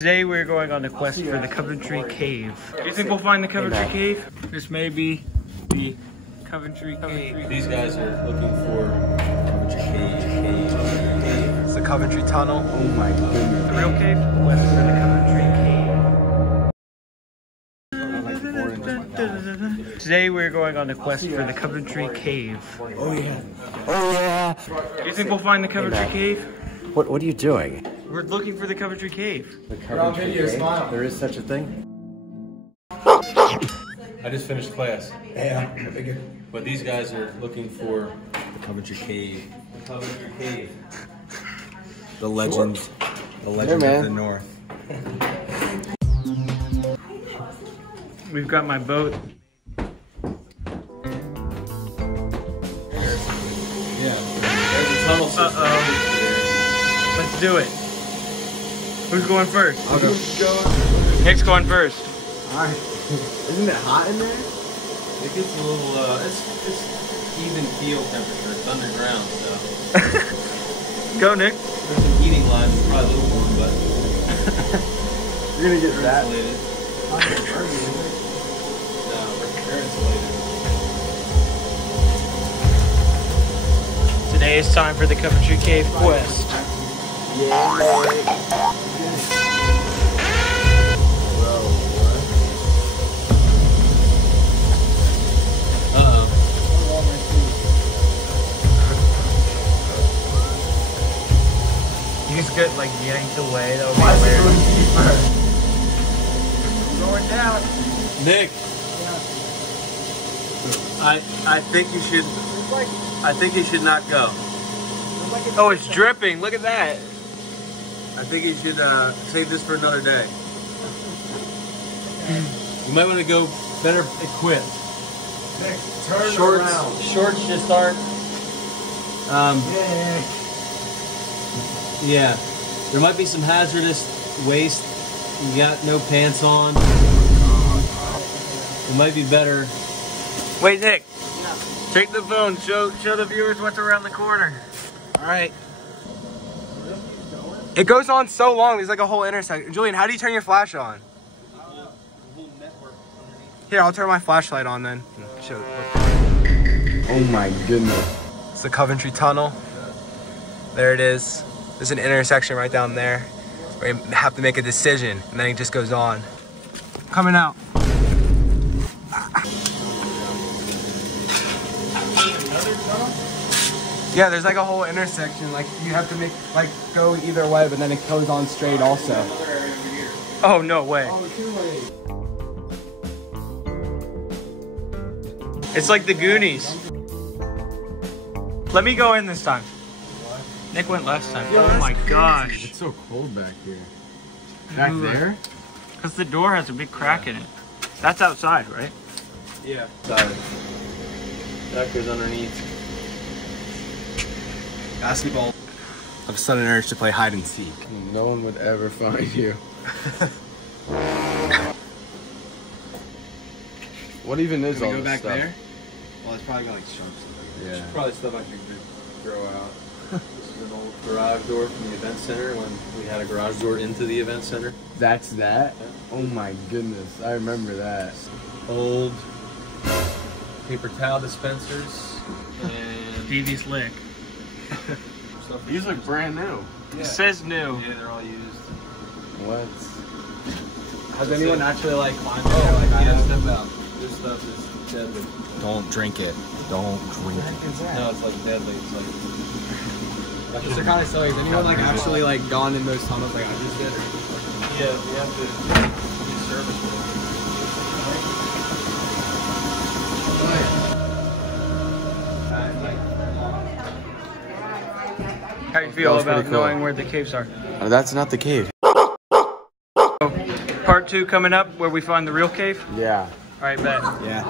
Today we're going on a quest for the Coventry Cave. Do you think we'll find the Coventry Cave? This may be the Coventry Cave. These guys are looking for Coventry Cave. It's the Coventry Tunnel. Oh my goodness. The real cave? Quest for the Coventry Cave. Today we're going on a quest for the Coventry Cave. Oh yeah. Oh yeah. Do you think we'll find the Coventry Cave? What are you doing? We're looking for the Coventry Cave. The Coventry Cave? There is such a thing? I just finished class. Yeah. But these guys are looking for the Coventry Cave. The Coventry Cave. The legend. The legend of the North. We've got my boat. Yeah. There's a tunnel system. Let's do it. Who's going first? I'll go. Nick's going first. Alright. Isn't it hot in there? It gets a little, it's even keel temperature. It's underground, so. Go, Nick. There's some heating lines. It's probably a little warm, but. You're gonna get that. Insulated. No, they're insulated. Today is time for the Coventry Cave quest. You just get like yanked away. That would be weird. Going down. Nick. I think you should. I think you should not go. Oh, it's dripping. Look at that. I think you should save this for another day. You might want to go better equipped. Shorts just aren't. Yeah, there might be some hazardous waste. You got no pants on. It might be better. Wait, Nick. Take the phone. Show the viewers what's around the corner. All right. It goes on so long. There's like a whole intersection. Julian, how do you turn your flash on? Here, I'll turn my flashlight on then. Show. Oh my goodness. It's the Coventry Tunnel. There it is. There's an intersection right down there where you have to make a decision, and then it just goes on. Coming out. Yeah, there's like a whole intersection. Like you have to make go either way, but then it goes on straight also. Oh, no way. It's like the Goonies. Let me go in this time. Nick went last time. Yo, oh my crazy. gosh. It's so cold back here. Back there? Because the door has a big crack in it. That's outside, right? Yeah. Sorry. That goes underneath. Basketball. I have a sudden urge to play hide and seek. No one would ever find you. What even is all Can we go this back stuff? there? Well, it's probably got like sharp stuff. Yeah. Probably stuff I could throw out. This is an old garage door from the event center when we had a garage door into the event center. That's that? Oh my goodness, I remember that. Old paper towel dispensers and Davey's lick. stuff. These look brand new. It says new. Yeah, they're all used. What? Has anyone actually like climbed Oh, there? Like, yeah, step out. This stuff is deadly. Don't drink it. Don't drink it. No, it's like deadly. It's like. It's kind of silly. Has anyone like actually like gone in those tunnels like I just did? Yeah, we have to be serviceable. How do you feel was about pretty cool. knowing where the caves are? Oh, that's not the cave. Part 2 coming up where we find the real cave? Yeah. Alright, bet. Yeah.